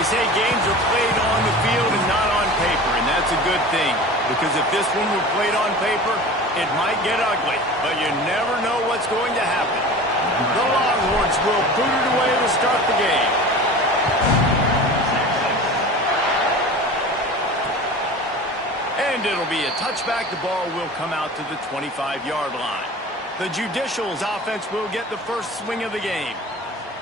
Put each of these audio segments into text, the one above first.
They say games are played on the field and not on paper, and that's a good thing. Because if this one were played on paper, it might get ugly. But you never know what's going to happen. The Longhorns will boot it away to start the game. And it'll be a touchback. The ball will come out to the 25-yard line. The Judicials offense will get the first swing of the game.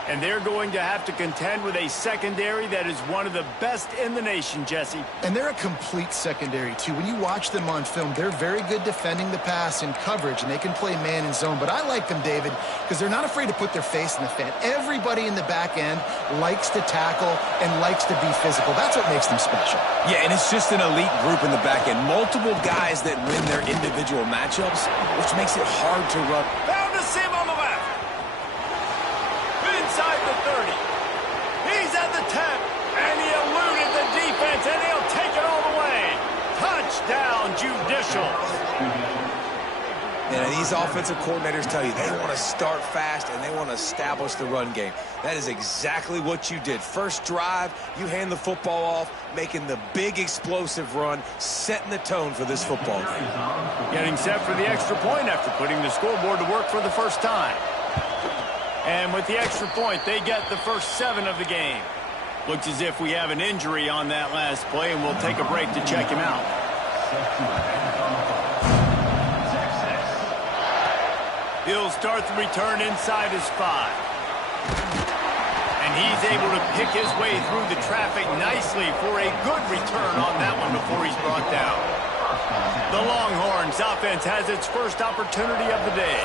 And they're going to have to contend with a secondary that is one of the best in the nation, Jesse. And they're a complete secondary, too. When you watch them on film, they're very good defending the pass and coverage, and they can play man and zone. But I like them, David, because they're not afraid to put their face in the fan. Everybody in the back end likes to tackle and likes to be physical. That's what makes them special. Yeah, and it's just an elite group in the back end. Multiple guys that win their individual matchups, which makes it hard to run. Found a sieve on the left. Inside the 30. He's at the 10. And he eluded the defense, and he'll take it all the way. Touchdown, Judicials. And these offensive coordinators tell you they want to start fast and they want to establish the run game. That is exactly what you did. First drive, you hand the football off, making the big explosive run, setting the tone for this football game. Getting set for the extra point after putting the scoreboard to work for the first time. And with the extra point, they get the first 7 of the game. Looks as if we have an injury on that last play, and we'll take a break to check him out. He'll start the return inside his 5. And he's able to pick his way through the traffic nicely for a good return on that one before he's brought down. The Longhorns offense has its first opportunity of the day.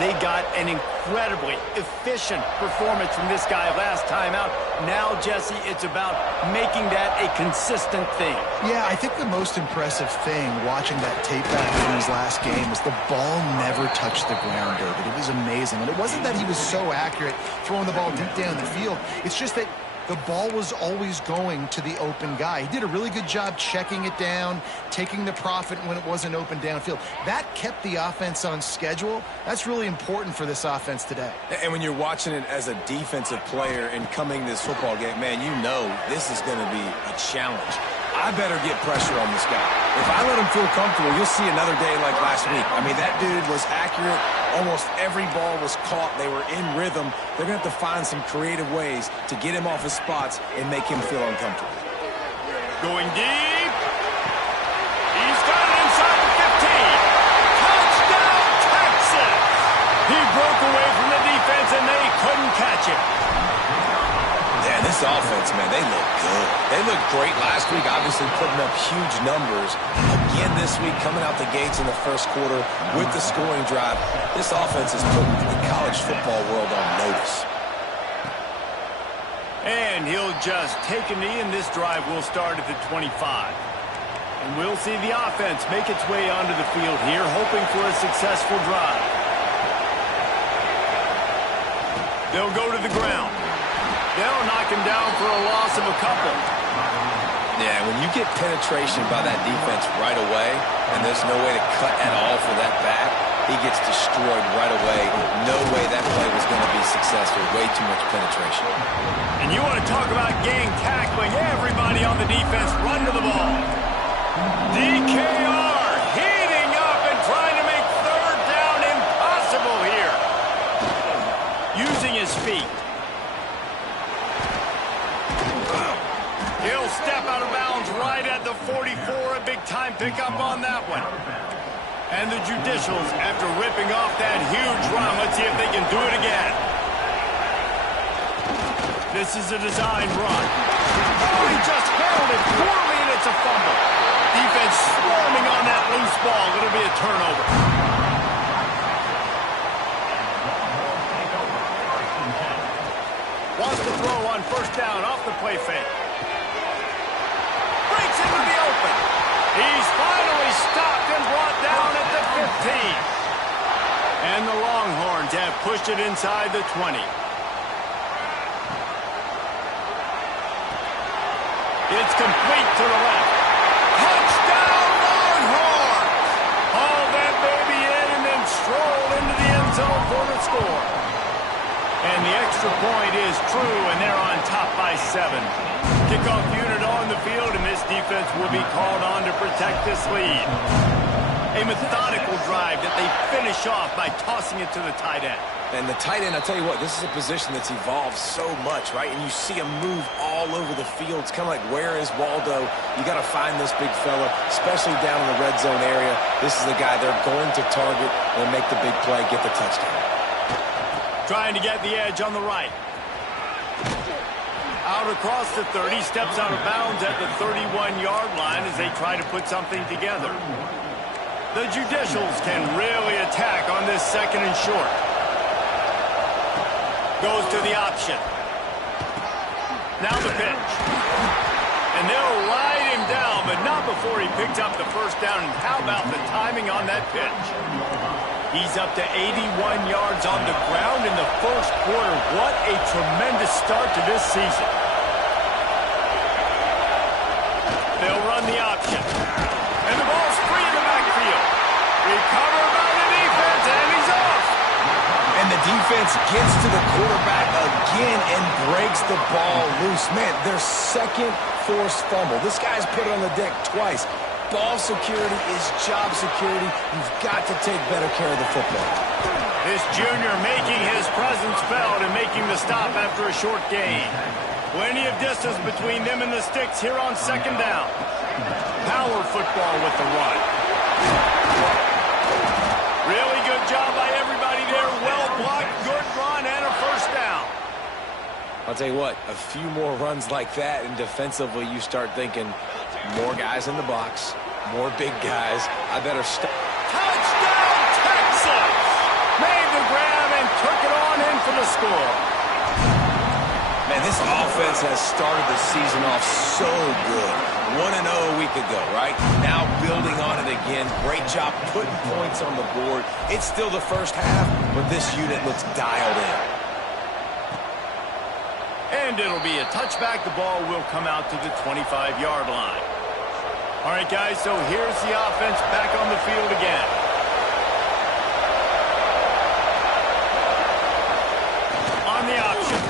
They got an incredibly efficient performance from this guy last time out. Now, Jesse, it's about making that a consistent thing. Yeah, I think the most impressive thing watching that tape back in his last game was the ball never touched the ground, David. It was amazing. And it wasn't that he was so accurate throwing the ball deep down the field. It's just that the ball was always going to the open guy. He did a really good job checking it down, taking the profit when it wasn't open downfield. That kept the offense on schedule. That's really important for this offense today. And when you're watching it as a defensive player and coming this football game, man, you know this is going to be a challenge. I better get pressure on this guy. If I let him feel comfortable, you'll see another day like last week. I mean, that dude was accurate. Almost every ball was caught. They were in rhythm. They're going to have to find some creative ways to get him off his spots and make him feel uncomfortable. Going deep. He's got it inside the 15. Touchdown, Texas! He broke away from the defense, and they couldn't catch him. Yeah, this offense, man, they look good. They looked great last week, obviously putting up huge numbers. Again this week, coming out the gates in the first quarter with the scoring drive. This offense is putting the college football world on notice. And he'll just take a knee, and this drive will start at the 25. And we'll see the offense make its way onto the field here, hoping for a successful drive. They'll go to the ground. They'll knock him down for a loss of a couple. Yeah, when you get penetration by that defense right away, and there's no way to cut at all for that back, he gets destroyed right away. No way that play was going to be successful. Way too much penetration. And you want to talk about gang tackling. Everybody on the defense run to the ball. DKR heating up and trying to make third down impossible here. Using his feet. He'll step out of bounds right at the 44. A big-time pickup on that one. And the Judicials, after ripping off that huge run, let's see if they can do it again. This is a design run. Oh, he just held it poorly, and it's a fumble. Defense swarming on that loose ball. It'll be a turnover. Wants to throw on first down off the play fake. Breaks into the open. He's finally stopped and brought down at the 15. And the Longhorns have pushed it inside the 20. It's complete to the left. Touchdown, Longhorns! Haul that baby in and then stroll into the end zone for the score. And the extra extra point is true, and they're on top by 7. Kickoff unit on the field, and this defense will be called on to protect this lead. A methodical drive that they finish off by tossing it to the tight end. And the tight end, I'll tell you what, this is a position that's evolved so much, right? And you see him move all over the field. It's kind of like, where is Waldo? You got to find this big fella, especially down in the red zone area. This is the guy they're going to target and make the big play, get the touchdown. Trying to get the edge on the right. Out across the 30, steps out of bounds at the 31-yard line as they try to put something together. The Judicials can really attack on this 2nd and short. Goes to the option. Now the pitch. And they'll ride him down, but not before he picks up the first down. And how about the timing on that pitch? He's up to 81 yards on the ground in the first quarter. What a tremendous start to this season. They'll run the option. And the ball's free in the backfield. Recovered by the defense, and he's off. And the defense gets to the quarterback again and breaks the ball loose. Man, their second forced fumble. This guy's put it on the deck twice. Ball security is job security. You've got to take better care of the football. This junior making his presence felt and making the stop after a short gain. Plenty of distance between them and the sticks here on 2nd down. Power football with the run. Really good job by everybody there. Well blocked, good run, and a first down. I'll tell you what, a few more runs like that, and defensively you start thinking more guys in the box, more big guys. I better stop. Touchdown, Texas! Made the grab and took it on in for the score. Man, this offense has started the season off so good. 1-0 a week ago, right? Now building on it again. Great job putting points on the board. It's still the first half, but this unit looks dialed in. And it'll be a touchback. The ball will come out to the 25-yard line. All right, guys, so here's the offense back on the field again. On the option.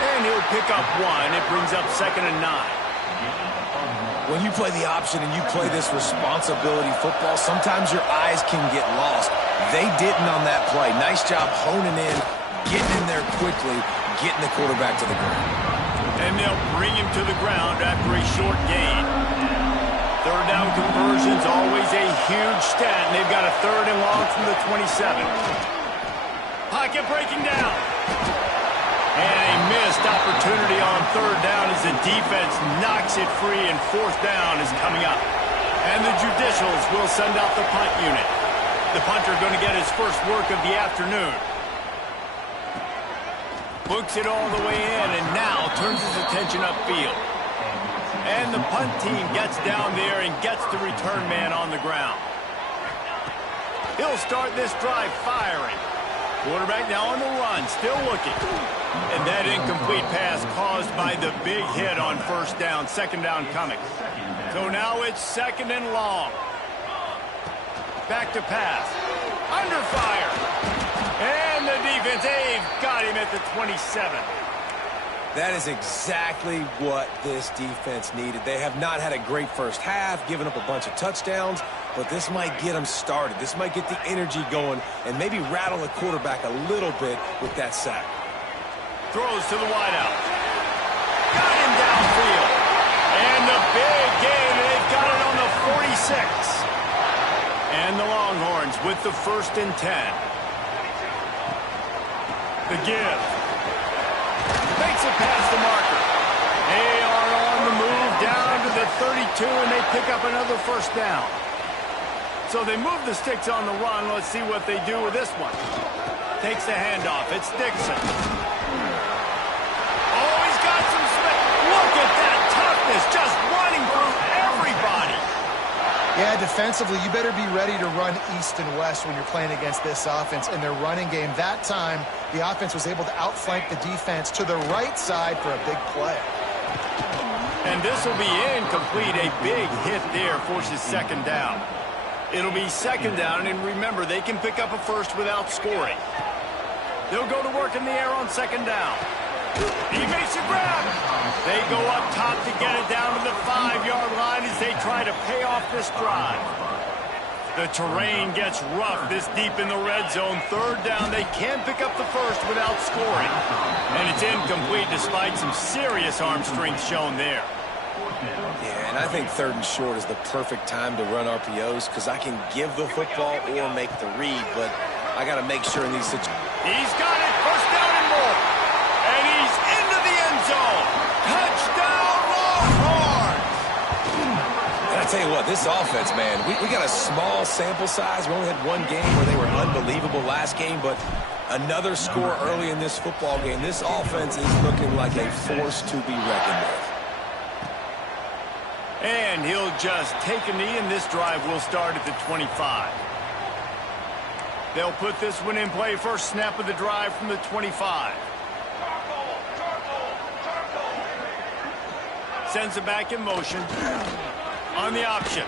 And he'll pick up 1. It brings up 2nd and 9. When you play the option and you play this responsibility football, sometimes your eyes can get lost. They didn't on that play. Nice job honing in, getting in there quickly, getting the quarterback to the ground. And they'll bring him to the ground after a short gain. 3rd down conversion's always a huge stat, and they've got a 3rd and long from the 27. Pocket breaking down. And a missed opportunity on 3rd down as the defense knocks it free, and 4th down is coming up. And the Judicials will send out the punt unit. The punter going to get his first work of the afternoon. Books it all the way in, and now turns his attention upfield. And the punt team gets down there and gets the return man on the ground. He'll start this drive firing. Quarterback now on the run, still looking. And that incomplete pass caused by the big hit on 1st down, 2nd down coming. So now it's 2nd and long. Back to pass. Under fire. And the defense, they've got him at the 27. That is exactly what this defense needed. They have not had a great first half, given up a bunch of touchdowns, but this might get them started. This might get the energy going and maybe rattle the quarterback a little bit with that sack. Throws to the wideout. Got him downfield. And the big gain, and they've got it on the 46. And the Longhorns with the 1st and 10. The give. Makes it past the marker. They are on the move down to the 32, and they pick up another 1st down. So they move the sticks on the run. Let's see what they do with this one. Takes the handoff. It's Dixon. Oh, he's got some speed. Look at that toughness, just running through everybody. Yeah, defensively, you better be ready to run east and west when you're playing against this offense. In their running game, that time, the offense was able to outflank the defense to the right side for a big play. And this will be incomplete. A big hit there forces 2nd down. It'll be 2nd down, and remember, they can pick up a 1st without scoring. They'll go to work in the air on second down. He makes a grab. They go up top to get it down to the 5-yard line as they try to pay off this drive. The terrain gets rough this deep in the red zone. Third down, they can't pick up the first without scoring. And it's incomplete despite some serious arm strength shown there. Yeah, and I think third and short is the perfect time to run RPOs because I can give the football or make the read, but I got to make sure in these situations. He's got it. First down and more. And he's into the end zone. Touchdown, Longhorns! And I tell you what, this offense, man, we got a small sample size. We only had one game where they were unbelievable last game, but another score early in this football game. This offense is looking like a force to be reckoned with. And he'll just take a knee, and this drive will start at the 25. They'll put this one in play. First snap of the drive from the 25. Sends it back in motion. On the option.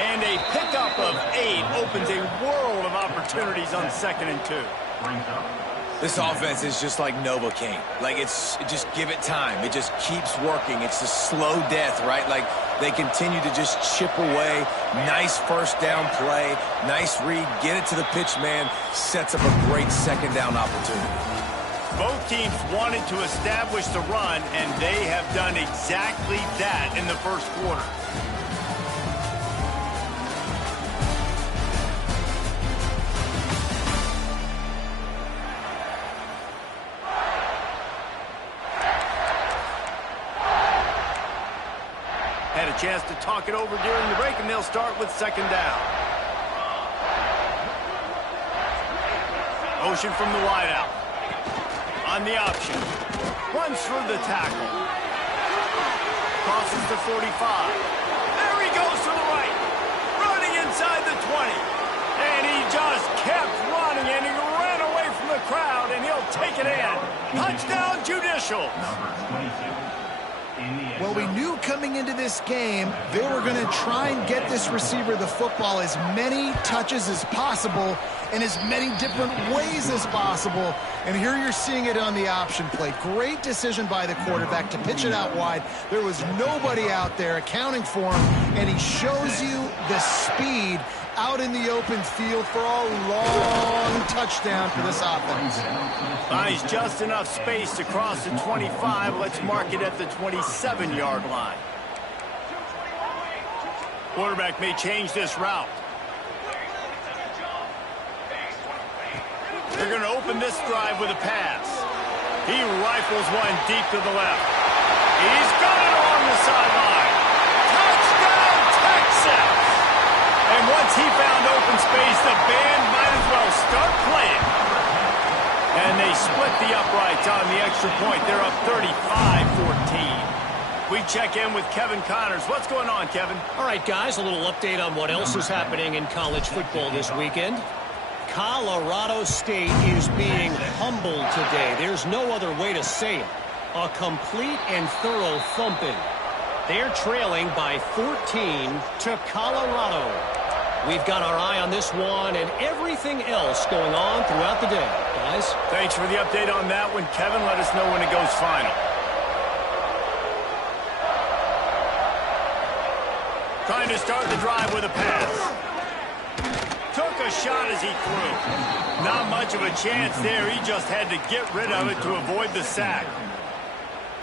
And a pickup of 8 opens a world of opportunities on 2nd and 2. This offense is just like Novocaine. Like, just give it time. It just keeps working. It's a slow death, right? Like, they continue to just chip away. Nice first down play. Nice read. Get it to the pitch man. Sets up a great second down opportunity. Both teams wanted to establish the run, and they have done exactly that in the first quarter. Had a chance to talk it over during the break, and they'll start with second down. Motion from the wideout. On the option. Runs through the tackle. Crosses the 45. There he goes to the right. Running inside the 20. And he just kept running, and he ran away from the crowd, and he'll take it in. Touchdown, Judicial. Well, we knew coming into this game they were going to try and get this receiver the football as many touches as possible in as many different ways as possible. And here you're seeing it on the option play. Great decision by the quarterback to pitch it out wide. There was nobody out there accounting for him, and he shows you the speed out in the open field for a long touchdown for this offense. Finds just enough space to cross the 25. Let's mark it at the 27-yard line. Quarterback may change this route. They're going to open this drive with a pass. He rifles one deep to the left. He's got it along the sideline. Touchdown, Texas! And once he found open space, the band might as well start playing. And they split the uprights on the extra point. They're up 35-14. We check in with Kevin Connors. What's going on, Kevin? All right, guys, a little update on what else is happening in college football this weekend. Colorado State is being humbled today. There's no other way to say it. A complete and thorough thumping. They're trailing by 14 to Colorado. We've got our eye on this one and everything else going on throughout the day, guys. Thanks for the update on that one, Kevin. Let us know when it goes final. Trying to start the drive with a pass. Took a shot as he threw. Not much of a chance there. He just had to get rid of it to avoid the sack.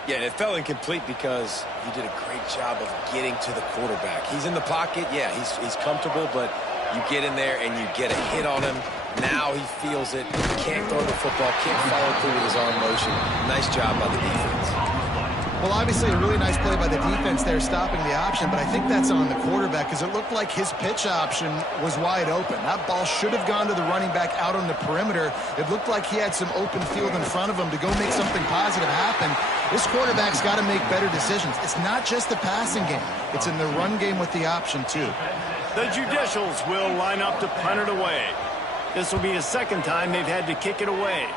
Yeah, it fell incomplete because he did a great job of getting to the quarterback. He's in the pocket. Yeah, he's comfortable, but you get in there and you get a hit on him. Now he feels it. Can't throw the football. Can't follow through with his arm motion. Nice job by the defense. Well, obviously a really nice play by the defense there stopping the option, but I think that's on the quarterback because it looked like his pitch option was wide open. That ball should have gone to the running back out on the perimeter. It looked like he had some open field in front of him to go make something positive happen. This quarterback's got to make better decisions. It's not just the passing game. It's in the run game with the option, too. The Judicials will line up to punt it away. This will be the second time they've had to kick it away.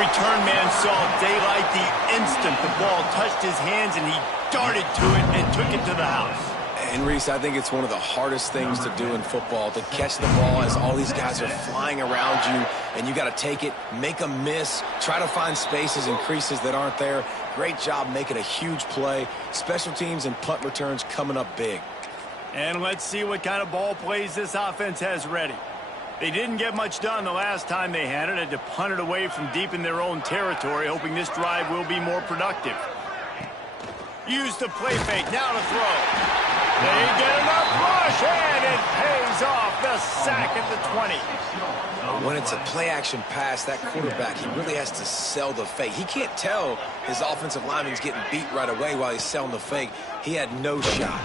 return man saw daylight the instant the ball touched his hands, and he darted to it and took it to the house. And, Reese, I think it's one of the hardest things to do in football, to catch the ball as all these guys are flying around you, and you got to take it, make them miss, try to find spaces and creases that aren't there. Great job making a huge play. Special teams and punt returns coming up big. And let's see what kind of ball plays this offense has ready. They didn't get much done the last time they had it. Had to punt it away from deep in their own territory, hoping this drive will be more productive. Use the play fake, now to throw. They get enough rush, and it pays off. The sack at the 20. When it's a play-action pass, that quarterback, he really has to sell the fake. He can't tell his offensive lineman's getting beat right away while he's selling the fake. He had no shot.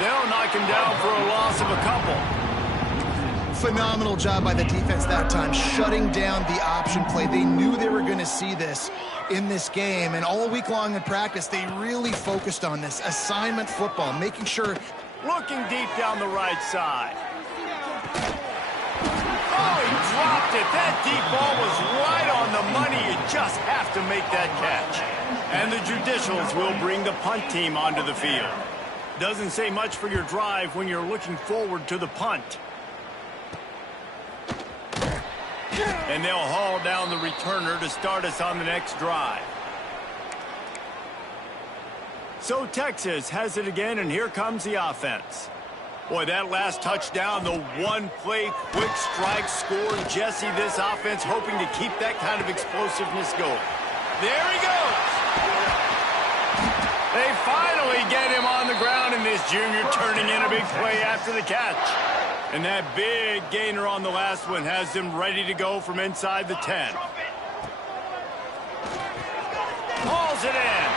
They'll knock him down for a loss of a couple. Phenomenal job by the defense that time, shutting down the option play. They knew they were going to see this in this game, and all week long in practice, they really focused on this assignment football, making sure. Looking deep down the right side. Oh, he dropped it. That deep ball was right on the money. You just have to make that catch. And the Judicials will bring the punt team onto the field. Doesn't say much for your drive when you're looking forward to the punt. And they'll haul down the returner to start us on the next drive. So Texas has it again, and here comes the offense. Boy, that last touchdown, the one-play quick strike score. Jesse, this offense hoping to keep that kind of explosiveness going. There he goes. They finally get him on the ground, and this junior turning in a big play after the catch. And that big gainer on the last one has them ready to go from inside the 10. Hauls it in.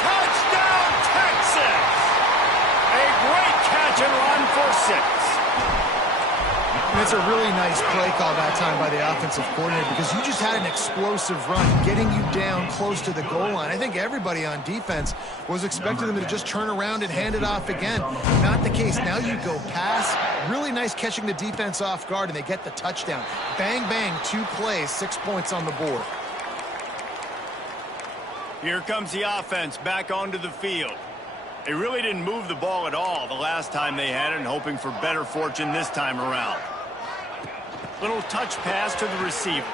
Touchdown, Texas! A great catch and run for 6. And it's a really nice play call that time by the offensive coordinator, because you just had an explosive run getting you down close to the goal line. I think everybody on defense was expecting them to just turn around and hand it off again. Not the case. Now you go pass. Really nice catching the defense off guard, and they get the touchdown. Bang, bang, 2 plays, 6 points on the board. Here comes the offense back onto the field. They really didn't move the ball at all the last time they had it, and hoping for better fortune this time around. Little touch pass to the receiver.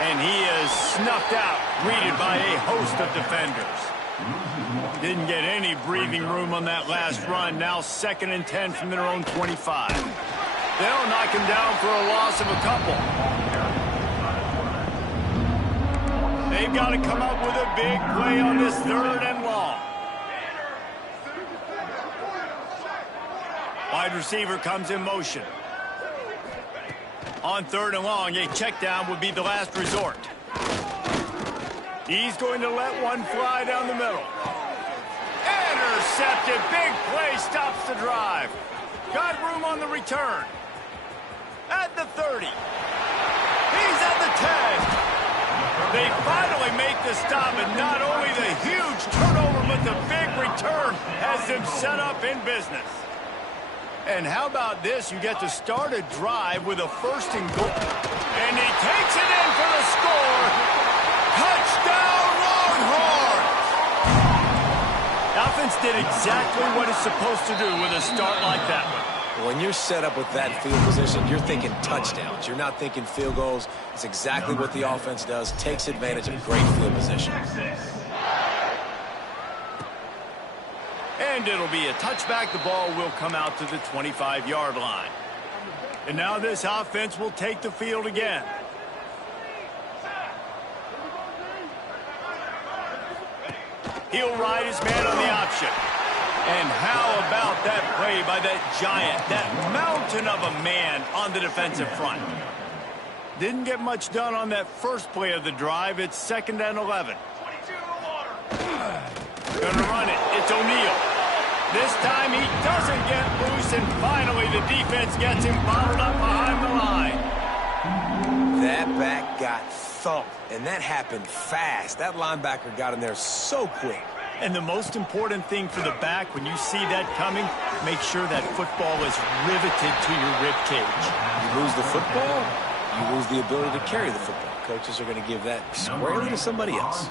And he is snuffed out, greeted by a host of defenders. Didn't get any breathing room on that last run. Now 2nd and 10 from their own 25. They'll knock him down for a loss of a couple. They've got to come up with a big play on this 3rd and long. Wide receiver comes in motion. On 3rd and long, a check down would be the last resort. He's going to let one fly down the middle. Intercepted. Big play stops the drive. Got room on the return. At the 30. He's at the 10. They finally make the stop, and not only the huge turnover, but the big return has them set up in business. And how about this? You get to start a drive with a 1st and goal. And he takes it in for the score. Touchdown, Longhorns! The offense did exactly what it's supposed to do with a start like that one. When you're set up with that field position, you're thinking touchdowns. You're not thinking field goals. It's exactly what the offense does. Takes advantage of great field position. And it'll be a touchback. The ball will come out to the 25-yard line. And now this offense will take the field again. He'll ride his man on the option. And how about that play by that giant, that mountain of a man on the defensive front? Didn't get much done on that first play of the drive. It's 2nd and 11. Gonna run it. It's O'Neal. This time he doesn't get loose, and finally the defense gets him bottled up behind the line. That back got thumped, and that happened fast. That linebacker got in there so quick. And the most important thing for the back, when you see that coming, make sure that football is riveted to your rib cage. You lose the football? you lose the ability to carry the football. Coaches are going to give that squarely to somebody else.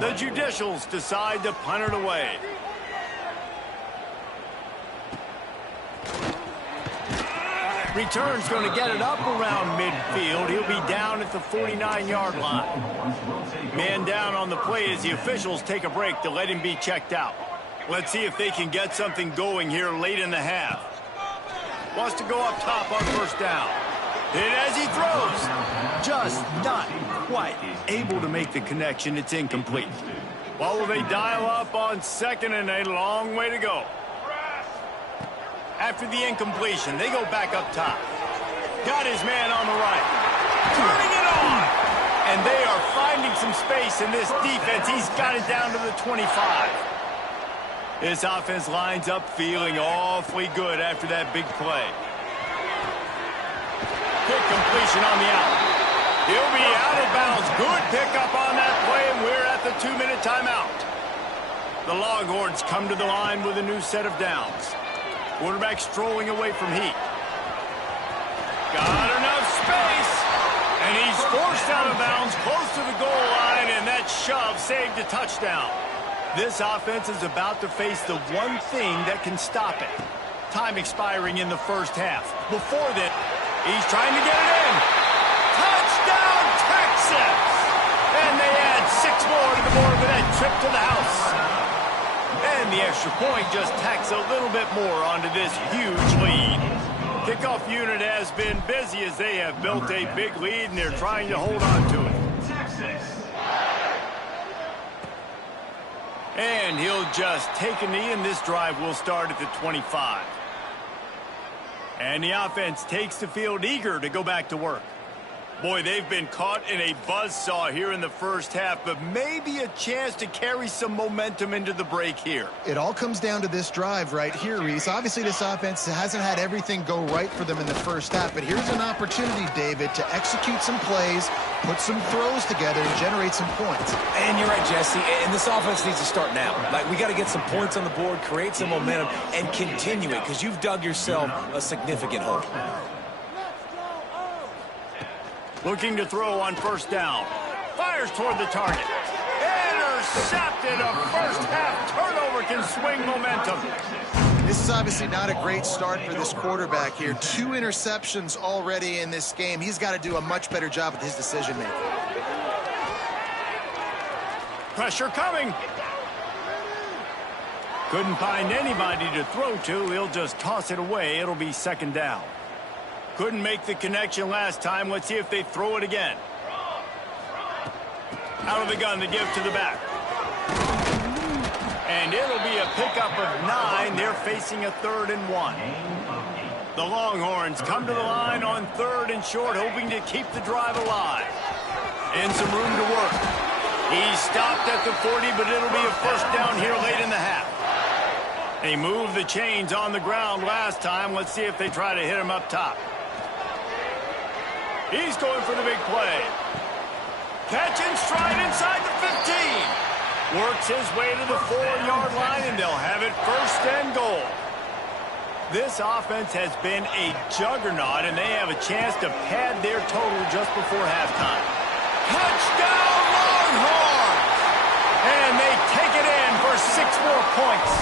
The Judicials decide to punt it away. Return's going to get it up around midfield. He'll be down at the 49-yard line. Man down on the play as the officials take a break to let him be checked out. Let's see if they can get something going here late in the half. Wants to go up top on first down. Hit as he throws. Just not quite able to make the connection. It's incomplete. Well, will they dial up on second and a long way to go? After the incompletion, they go back up top. Got his man on the right. Turning it on. And they are finding some space in this defense. He's got it down to the 25. This offense lines up feeling awfully good after that big play. Quick completion on the out. He'll be out of bounds. Good pickup on that play, and we're at the 2-minute timeout. The Longhorns come to the line with a new set of downs. Quarterback strolling away from heat. Got enough space. And he's forced out of bounds close to the goal line, and that shove saved a touchdown. This offense is about to face the one thing that can stop it. Time expiring in the first half. Before that, he's trying to get it in. Touchdown, Texas! And they add 6 more to the board with that trip to the house. And the extra point just tacks a little bit more onto this huge lead. Kickoff unit has been busy as they have built a big lead, and they're trying to hold on to it. And he'll just take a knee, and this drive will start at the 25. And the offense takes the field eager to go back to work. Boy, they've been caught in a buzzsaw here in the first half, but maybe a chance to carry some momentum into the break here. It all comes down to this drive right here, Reese. Obviously, this offense hasn't had everything go right for them in the first half, but here's an opportunity, David, to execute some plays, put some throws together, and generate some points. And you're right, Jesse, and this offense needs to start now. Like, we got to get some points on the board, create some momentum, and continue it, because you've dug yourself a significant hole. Looking to throw on first down. Fires toward the target. Intercepted. A first half turnover can swing momentum. This is obviously not a great start for this quarterback here. 2 interceptions already in this game. He's got to do a much better job with his decision-making. Pressure coming. Couldn't find anybody to throw to. He'll just toss it away. It'll be second down. Couldn't make the connection last time. Let's see if they throw it again. Out of the gun to give to the back. And it'll be a pickup of 9. They're facing a 3rd and 1. The Longhorns come to the line on 3rd and short, hoping to keep the drive alive. And some room to work. He's stopped at the 40, but it'll be a first down here late in the half. They moved the chains on the ground last time. Let's see if they try to hit him up top. He's going for the big play. Catch and stride inside the 15. Works his way to the 4-yard line, and they'll have it 1st and goal. This offense has been a juggernaut, and they have a chance to pad their total just before halftime. Touchdown, Longhorns! And they take it in for 6 more points.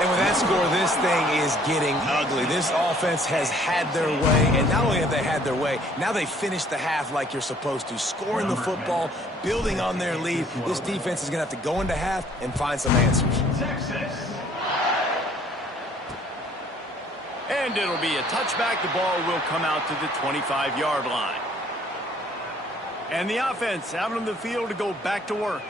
And with that score, this thing is getting ugly. This offense has had their way, and not only have they had their way, now they finished the half like you're supposed to, scoring the football, building on their lead. This defense is going to have to go into half and find some answers. And it'll be a touchback. The ball will come out to the 25-yard line. And the offense out on the field to go back to work.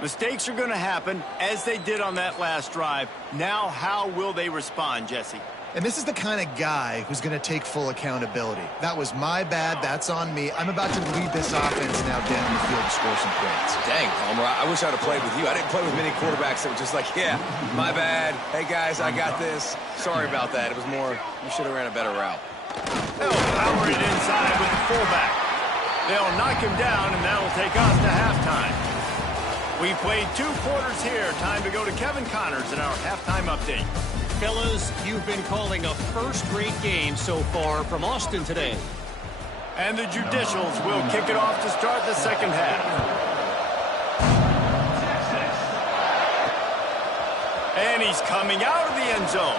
Mistakes are going to happen, as they did on that last drive. Now, how will they respond, Jesse? And this is the kind of guy who's going to take full accountability. That was my bad. That's on me. I'm about to lead this offense now down the field to score some points. Dang, Palmer, I wish I'd have played with you. I didn't play with many quarterbacks that were just like, yeah, my bad. Hey, guys, I got this. Sorry about that. It was more, you should have ran a better route. They'll power it inside with the fullback. They'll knock him down, and that'll take us to halftime. We played 2 quarters here. Time to go to Kevin Connors in our halftime update. Fellas, you've been calling a first-rate game so far from Austin today. And the Judicials will kick it off to start the second half. And he's coming out of the end zone.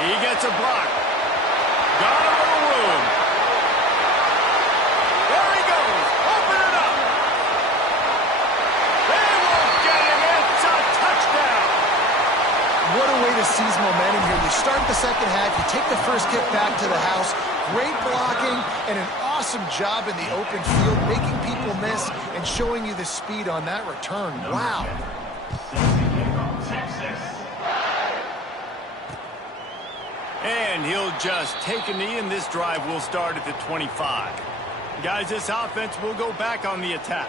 He gets a block. Got a little room. There he goes. Open it up. They won't get it. It's a touchdown. What a way to seize momentum here. You start the second half. You take the first kick back to the house. Great blocking and an awesome job in the open field, making people miss and showing you the speed on that return. Wow. And he'll just take a knee, and this drive will start at the 25. Guys, this offense will go back on the attack.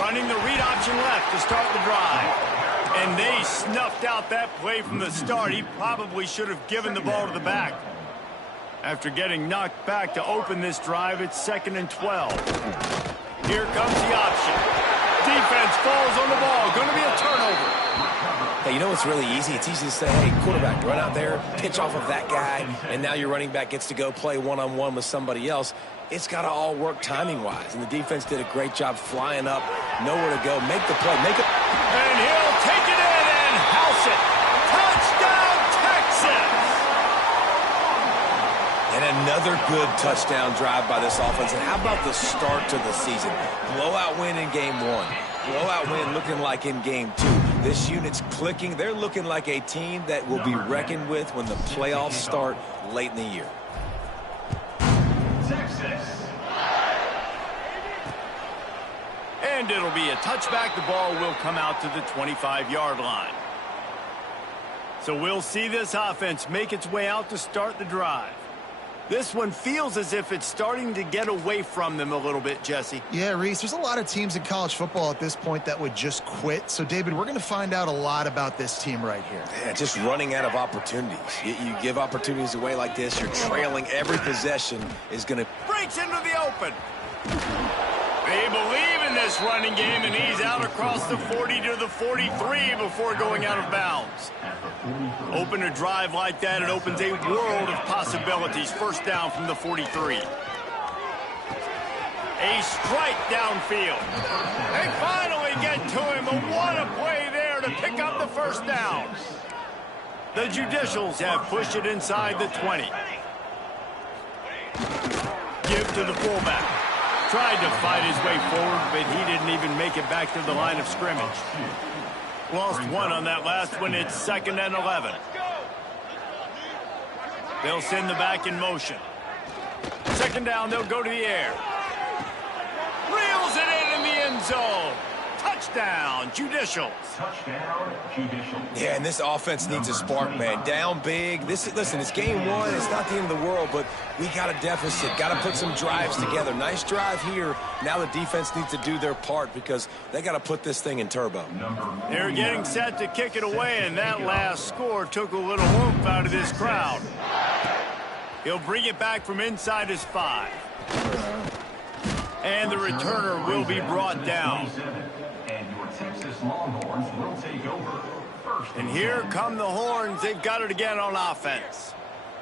Running the read option left to start the drive. And they snuffed out that play from the start. He probably should have given the ball to the back. After getting knocked back to open this drive, it's 2nd and 12. Here comes the option. Defense falls on the ball. Going to be a turnover. Hey, you know what's really easy? It's easy to say, hey, quarterback, run out there, pitch off of that guy, and now your running back gets to go play one-on-one with somebody else. It's got to all work timing-wise, and the defense did a great job flying up, nowhere to go, make the play, make it. And he'll take it in and house it. Touchdown, Texas! And another good touchdown drive by this offense. And how about the start to the season? Blowout win in game 1. Blowout win looking like in game 2. This unit's clicking. They're looking like a team that will be reckoned with when the playoffs start late in the year. And it'll be a touchback. The ball will come out to the 25-yard line. So we'll see this offense make its way out to start the drive. This one feels as if it's starting to get away from them a little bit, Jesse. Yeah, Reese, there's a lot of teams in college football at this point that would just quit. So, David, we're going to find out a lot about this team right here. Yeah, just running out of opportunities. You give opportunities away like this, you're trailing. Every possession is going to... Breaks into the open. They believe in this running game, and he's out across the 40 to the 43 before going out of bounds. Open a drive like that, it opens a world of possibilities. First down from the 43. A strike downfield. They finally get to him, but what a play there to pick up the first down. The Judicials have pushed it inside the 20. Give to the fullback. Tried to fight his way forward, but he didn't even make it back to the line of scrimmage. Lost one on that last one. It's 2nd and 11. They'll send the back in motion. 2nd down, they'll go to the air. Reels it in the end zone. Touchdown, Judicials. Touchdown, Judicials. Yeah, and this offense needs a spark, man. Down big. Listen, it's game 1. It's not the end of the world, but we got a deficit. Got to put some drives together. Nice drive here. Now the defense needs to do their part because they got to put this thing in turbo. They're getting set to kick it away, and that last score took a little oomph out of this crowd. He'll bring it back from inside his 5. And the returner will be brought down. And here come the Horns. They've got it again on offense.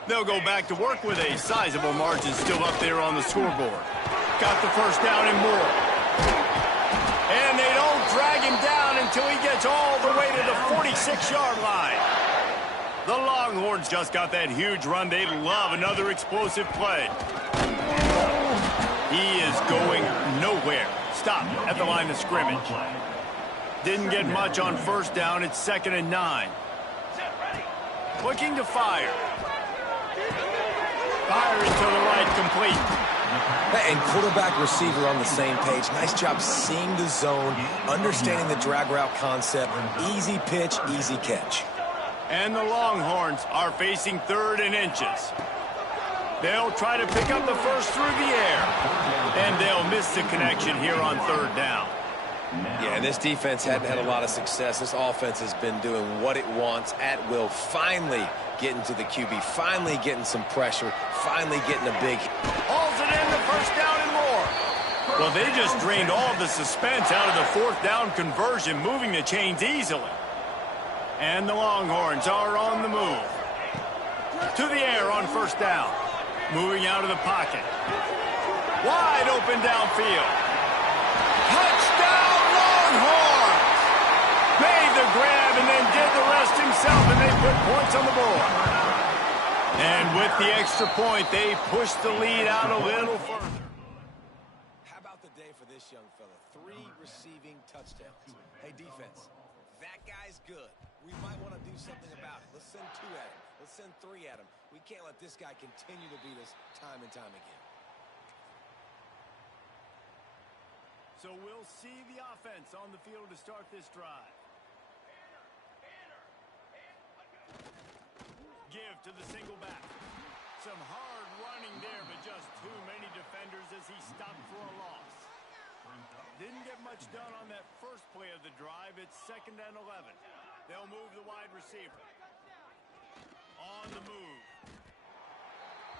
They'll go back to work with a sizable margin still up there on the scoreboard. Got the first down and more. And they don't drag him down until he gets all the way to the 46-yard line. The Longhorns just got that huge run. They love another explosive play. He is going nowhere. Stop at the line of scrimmage. Didn't get much on first down. It's 2nd and 9. Looking to fire. Fire into the right, complete. And quarterback receiver on the same page. Nice job seeing the zone, understanding the drag route concept. Easy pitch, easy catch. And the Longhorns are facing 3rd and inches. They'll try to pick up the first through the air. And they'll miss the connection here on 3rd down. Yeah, this defense hadn't had a lot of success. This offense has been doing what it wants at will. Finally getting to the QB. Finally getting some pressure. Finally getting a big... Hauls it in, the first down and more. Well, they just drained all of the suspense out of the 4th down conversion, moving the chains easily. And the Longhorns are on the move. To the air on first down. Moving out of the pocket. Wide open downfield. Touchdown Longhorns! Made the grab and then did the rest himself, and they put points on the board. And with the extra point, they pushed the lead out a little further. How about the day for this young fella? 3 receiving touchdowns. Hey, defense, that guy's good. We might want to do something about it. Let's send 2 at him. Let's send 3 at him. We can't let this guy continue to beat us time and time again. So we'll see the offense on the field to start this drive. Give to the single back. Some hard running there, but just too many defenders as he stopped for a loss. Didn't get much done on that first play of the drive. It's 2nd and 11. They'll move the wide receiver. On the move.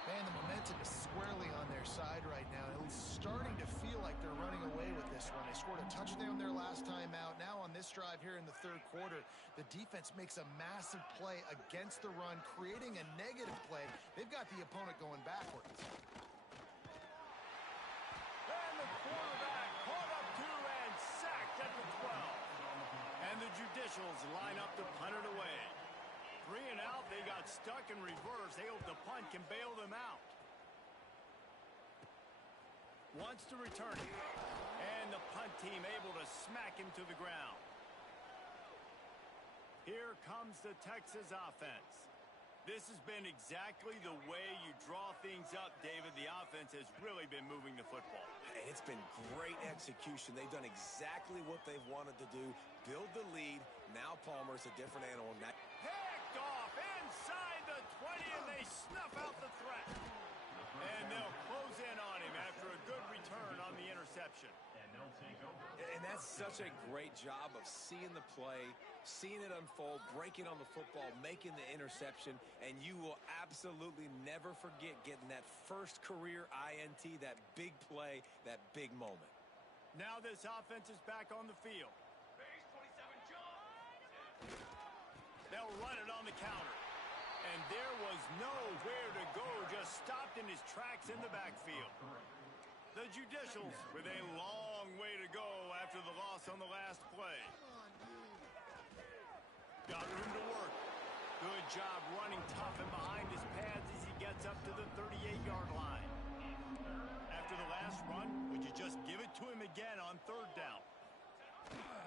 Man, the momentum is squarely on their side right now. It's starting to feel like they're running away with this one. They scored a touchdown their last time out. Now on this drive here in the 3rd quarter, the defense makes a massive play against the run, creating a negative play. They've got the opponent going backwards. And the quarterback caught up to and sacked at the 12. And the Judicials line up to punt it away. 3 and out, they got stuck in reverse. They hope the punt can bail them out. Wants to return it. And the punt team able to smack him to the ground. Here comes the Texas offense. This has been exactly the way you draw things up, David. The offense has really been moving the football. Hey, it's been great execution. They've done exactly what they've wanted to do. Build the lead. Now Palmer's a different animal. Picked off inside the 20, and they snuff out the threat. And they'll close in on him after a good return on the interception. And that's such a great job of seeing the play, seeing it unfold, breaking on the football, making the interception, and you will absolutely never forget getting that first career INT, that big play, that big moment. Now this offense is back on the field. They'll run it on the counter. And there was nowhere to go, just stopped in his tracks in the backfield. The Judicials with a long way to go after the loss on the last play. Got room to work. Good job running tough and behind his pads as he gets up to the 38-yard line. After the last run, would you just give it to him again on 3rd down?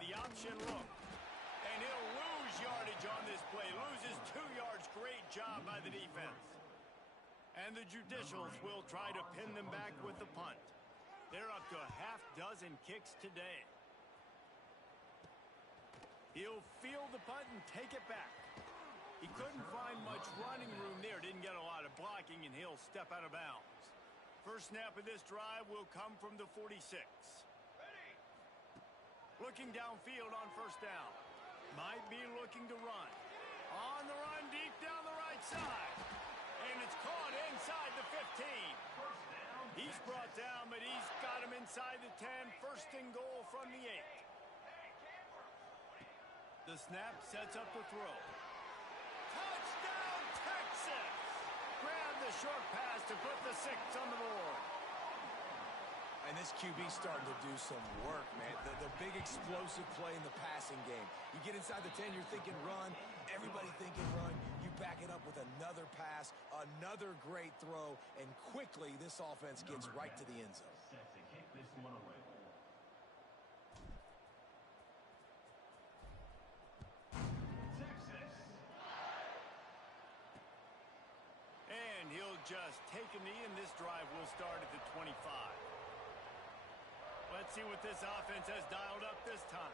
The option look. And he'll lose yardage on this play. Loses 2 yards. Great job by the defense. And the Judicials will try to pin them back with the punt. They're up to a half-dozen kicks today. He'll field the punt and take it back. He couldn't find much running room there. Didn't get a lot of blocking, and he'll step out of bounds. First snap of this drive will come from the 46. Looking downfield on 1st down. Might be looking to run. On the run, deep down the right side. And it's caught inside the 15. He's brought down, but he's got him inside the 10. 1st and goal from the 8. The snap sets up the throw. Touchdown, Texas! Grab the short pass to put the 6 on the board. And this QB's starting to do some work, man. The big explosive play in the passing game. You get inside the 10, you're thinking run. Everybody thinking run. You back it up with another pass, another great throw, and quickly this offense gets right to the end zone. Set to kick this one away. Texas. And he'll just take a knee, and this drive will start at the 25. Let's see what this offense has dialed up this time.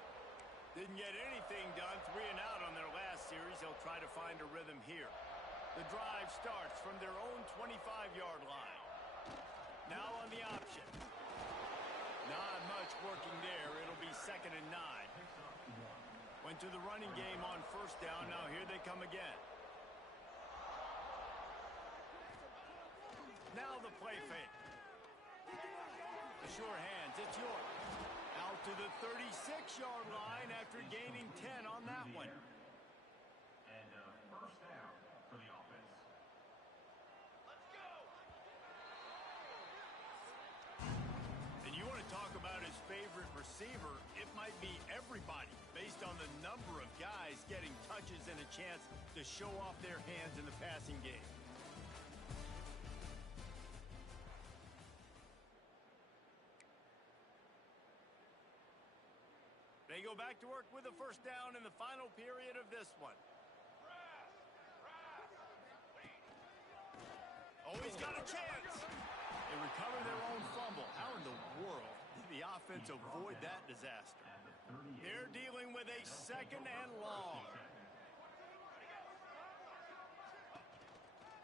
Didn't get anything done, 3 and out on their last series. They'll try to find a rhythm here. The drive starts from their own 25-yard line. Now on the option. Not much working there. It'll be 2nd and 9. Went to the running game on 1st down. Now here they come again. Now the play fake. The sure hands, it's York. Out to the 36-yard line after gaining 10 on that one. And 1st down for the offense. receiver, it might be everybody based on the number of guys getting touches and a chance to show off their hands in the passing game. They go back to work with a first down in the final period of this one. Oh, he's got a chance. They recover their own fumble. How in the world did the offense avoid that disaster? They're dealing with a second and long.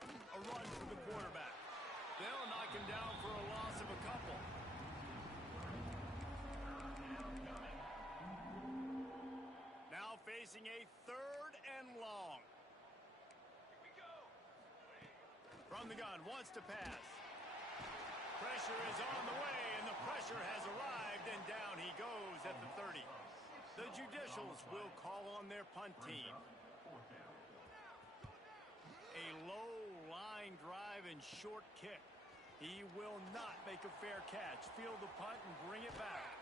A run for the quarterback. They'll knock him down for a loss of a couple. Now facing a third and long. From the gun, wants to pass. Pressure is on the way, and the pressure has arrived, and down he goes at the 30. The Judicials will call on their punt team. A low line drive and short kick. He will not make a fair catch. Field the punt and bring it back.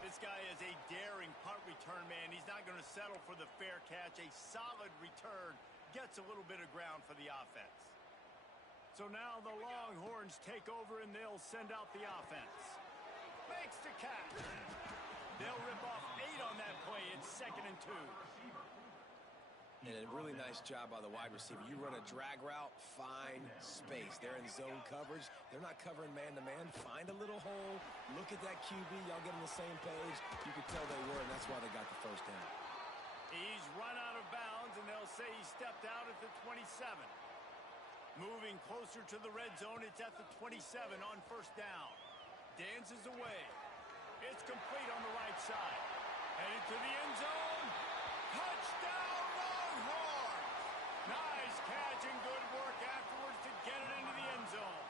This guy is a daring punt return man. He's not going to settle for the fair catch. A solid return gets a little bit of ground for the offense. So now the Longhorns take over and they'll send out the offense. Makes the catch. They'll rip off 8 on that play. It's 2nd and 2. And a really nice job by the wide receiver. You run a drag route, find space. They're in zone coverage. They're not covering man-to-man. Find a little hole. Look at that QB. Y'all get on the same page. You could tell they were, and that's why they got the first down. He's run out of bounds, and they'll say he stepped out at the 27. Moving closer to the red zone, it's at the 27 on first down. Dances away. It's complete on the right side. Headed to the end zone. Touchdown, Longhorns! Nice catch and good work afterwards to get it into the end zone.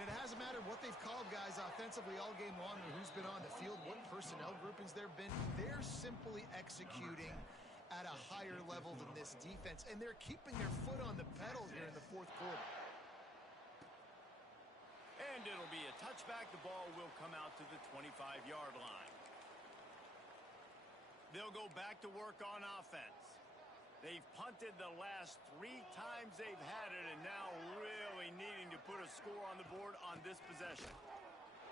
And it hasn't mattered what they've called, guys, offensively all game long, or who's been on the field, what personnel groupings there have been. They're simply executing at a higher level than this defense, and they're keeping their foot on the pedal here in the fourth quarter. And it'll be a touchback. The ball will come out to the 25-yard line. They'll go back to work on offense. They've punted the last 3 times they've had it, and now really needing to put a score on the board on this possession.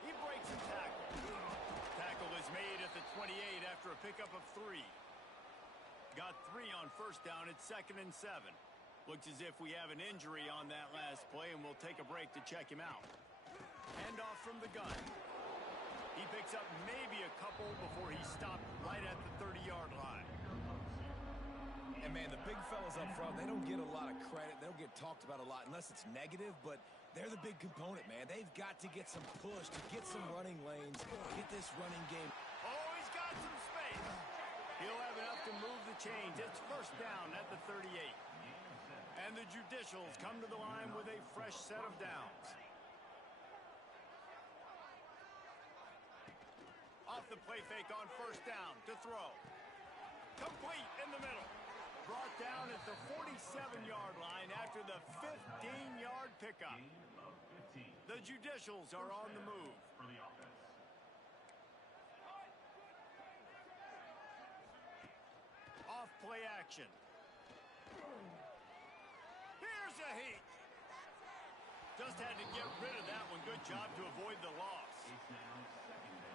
He breaks and tackles. Tackle is made at the 28 after a pickup of 3. Got 3 on first down. It's 2nd and 7. Looks as if we have an injury on that last play, and we'll take a break to check him out. Handoff from the gun. He picks up maybe a couple before he stopped right at the 30-yard line. And, man, the big fellas up front, they don't get a lot of credit. They don't get talked about a lot unless it's negative, but they're the big component, man. They've got to get some push, to get some running lanes, get this running game. Oh, he's got some space. He'll have enough to move the chains. It's first down at the 38. And the Judicials come to the line with a fresh set of downs. Off the play fake on first down to throw. Complete in the middle. Brought down at the 47-yard line after the 15-yard pickup. The Judicials are on the move. For the offense. Off play action. Here's a heat. Just had to get rid of that one. Good job to avoid the loss.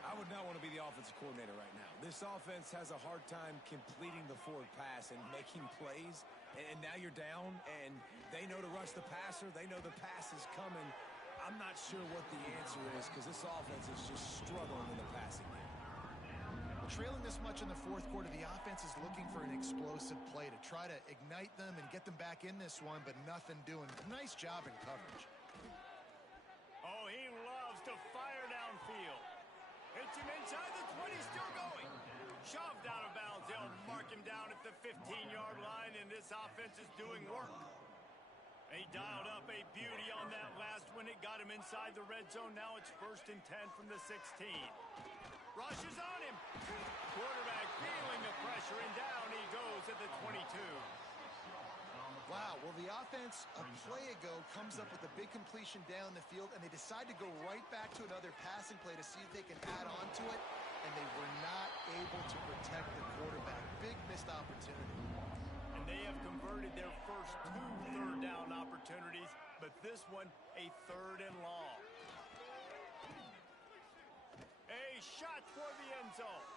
I would not want to be the offensive coordinator right now. This offense has a hard time completing the forward pass and making plays. And now you're down, and they know to rush the passer. They know the pass is coming. I'm not sure what the answer is because this offense is just struggling in the passing game. Trailing this much in the fourth quarter, the offense is looking for an explosive play to try to ignite them and get them back in this one, but nothing doing. Nice job in coverage. Oh, he loves to fire downfield. Hits him inside the 20, still going. Shoved out of bounds. They'll mark him down at the 15-yard line, and this offense is doing work. He dialed up a beauty on that last one. It got him inside the red zone. Now it's 1st and 10 from the 16. Rushes on him. Quarterback feeling the pressure, and down he goes at the 22. Wow, well, the offense defense a play ago comes up with a big completion down the field, and they decide to go right back to another passing play to see if they can add on to it, and they were not able to protect the quarterback. Big missed opportunity. And they have converted their first 2 third-down opportunities, but this one a 3rd and long. A shot toward the end zone.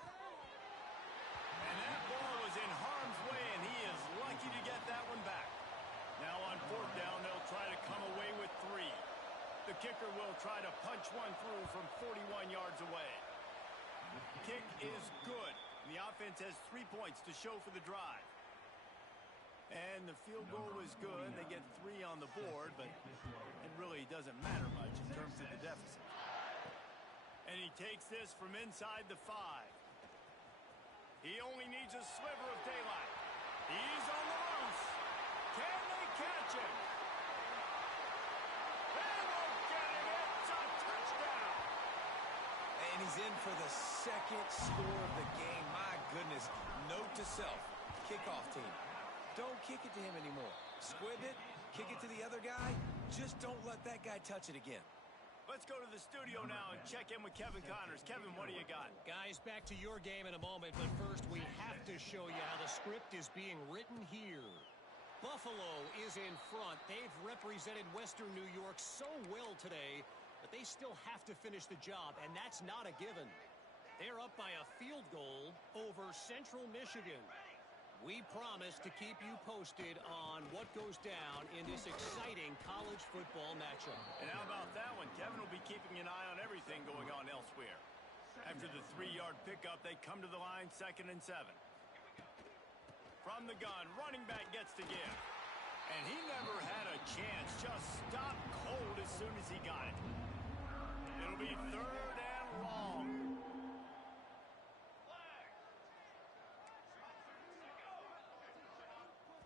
And that ball was in harm's way, and he is lucky to get that one back. Now on 4th down, they'll try to come away with 3. The kicker will try to punch one through from 41 yards away. Kick is good. And the offense has 3 points to show for the drive. And the field goal is good. They get 3 on the board, but it really doesn't matter much in terms of the deficit. And he takes this from inside the 5. He only needs a sliver of daylight. He's on the loose. Can they catch him? They won't get him. It's a touchdown. And he's in for the 2nd score of the game. My goodness. Note to self. Kickoff team. Don't kick it to him anymore. Squib it. Kick it to the other guy. Just don't let that guy touch it again. Let's go to the studio now and check in with Kevin Connors. Kevin, what do you got? Guys, back to your game in a moment, but first we have to show you how the script is being written here. Buffalo is in front. They've represented Western New York so well today, but they still have to finish the job, and that's not a given. They're up by a field goal over Central Michigan. We promise to keep you posted on what goes down in this exciting college football matchup. And how about that one? Kevin will be keeping an eye on everything going on elsewhere. After the 3-yard pickup, they come to the line, 2nd and 7. From the gun, running back gets to give. And he never had a chance. Just stopped cold as soon as he got it. It'll be 3rd and long.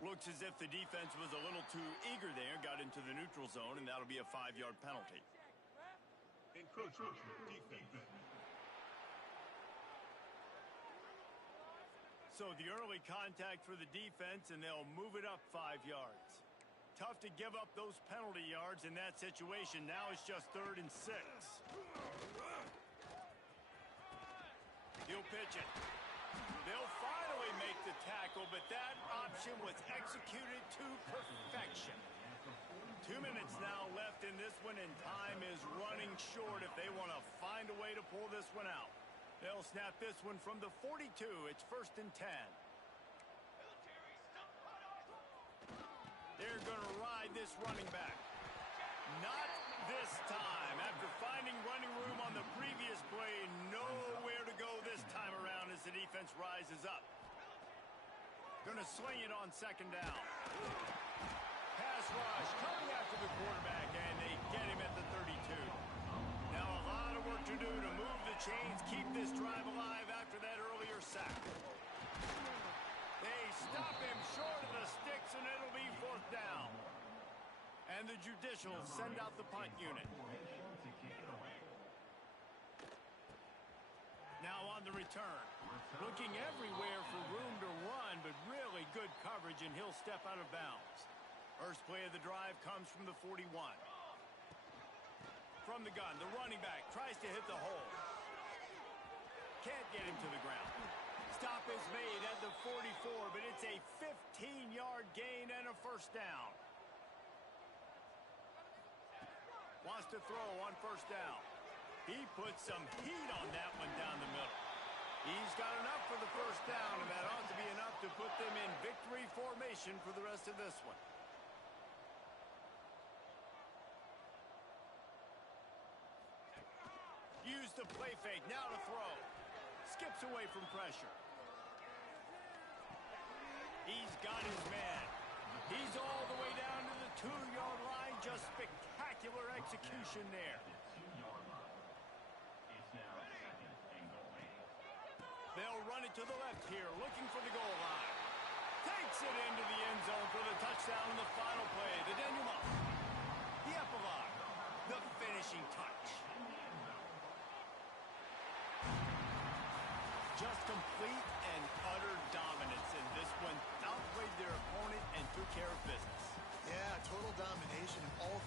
Looks as if the defense was a little too eager there, got into the neutral zone, and that'll be a 5-yard penalty. Encroachment defense. So the early contact for the defense, and they'll move it up 5 yards. Tough to give up those penalty yards in that situation. Now it's just 3rd and 6. He'll pitch it. They'll finally make the tackle, but that option was executed to perfection. 2 minutes now left in this one, and time is running short if they want to find a way to pull this one out. They'll snap this one from the 42. It's 1st and 10. They're going to ride this running back. Not this time. After finding running room on the previous play, nowhere to go this time around as the defense rises up. Going to sling it on 2nd down. Pass rush coming after the quarterback, and they get him at the 32. Now a lot of work to do to move the chains, keep this drive alive after that earlier sack. They stop him short of the sticks, and it'll be 4th down. And the judicial send out the punt unit. Now on the return. Looking everywhere for room to run, but really good coverage, and he'll step out of bounds. First play of the drive comes from the 41. From the gun, the running back tries to hit the hole. Can't get him to the ground. Stop is made at the 44, but it's a 15-yard gain and a 1st down. Wants to throw on 1st down. He puts some heat on that one down the middle. He's got enough for the 1st down, and that ought to be enough to put them in victory formation for the rest of this one. Use the play fake, now to throw. Skips away from pressure. He's got his man. He's all the way down to the 2-yard line. Just spectacular execution there. They'll run it to the left here, looking for the goal line. Takes it into the end zone for the touchdown in the final play. The denouement. The epilogue. The finishing touch. Just complete and utter dominance in this one. Outplayed their opponent and took care of business. Yeah, total domination in all